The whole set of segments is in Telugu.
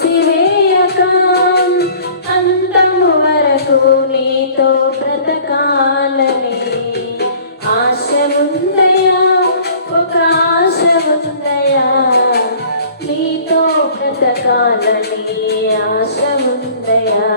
త్రోసివేయక అంతము వరకు నీతో బ్రతకాలని ఆశ ఉందయా, ఒక ఆశ ఉందయా, నీతో బ్రతకాలని ఆశ ఉందయా.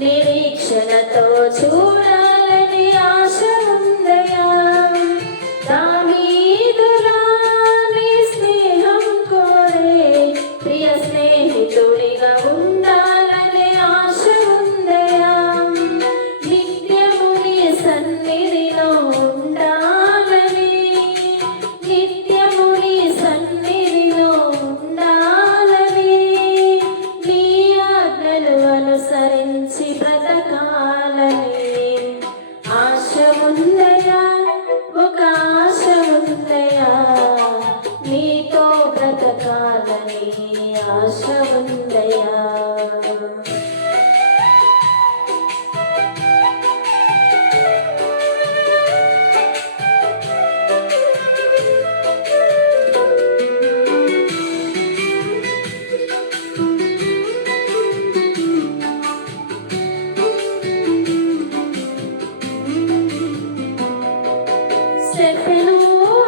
నిరీక్షణతో చూడాలని ఆశ ఉందయా, దావీదులా నీ స్నేహం కోరే ప్రియ స్నేహితుడిగా ఉండాలని ఆశ ఉందయా, నిత్యము నీ సన్నిధిలో ఉండాలని, నిత్యము నీ సన్నిధిలో ఉండాలని, నీ ఆజ్ఞలు అనుసరించి బ్రతకాలని ఆశ ఉందయా, ఒక ఆశ ఉందయా, నీతో బ్రతకాలని ఆశ ఉందయా. స్టెఫెను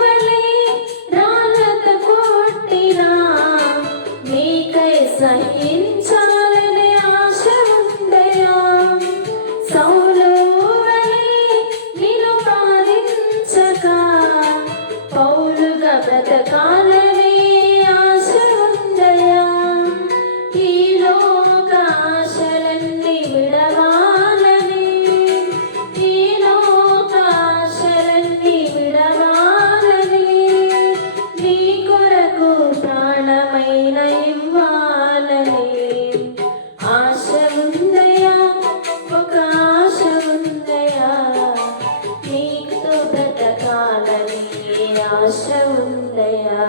వలె రాళ్ళతో కొట్టినా నీకై సహించాలనే ఆశ ఉందయా, సౌలు వలె నిన్ను బాధించక పౌలుగా బ్రతకాలని ఆశ ఉందయా, ఈ లోక ఆశలన్నీ విడవాలని, ఈ లోక ఆశలన్నీ విడవాలని, నీ కొరకు ప్రాణమైన ఇవ్వాలని ఆశ ఉందయా, ఒక ఆశ ఉందయా, నీతో బ్రతకాలని ఆశ ఉందయా,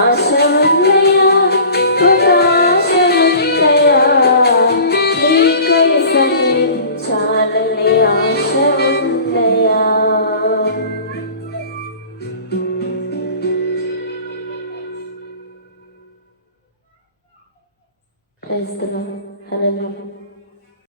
ఆశ ఉందయా, ఒక ఆశ ఉందయా, నీకై సహించాలని ఆశ ఉందయా. Praise the Lord.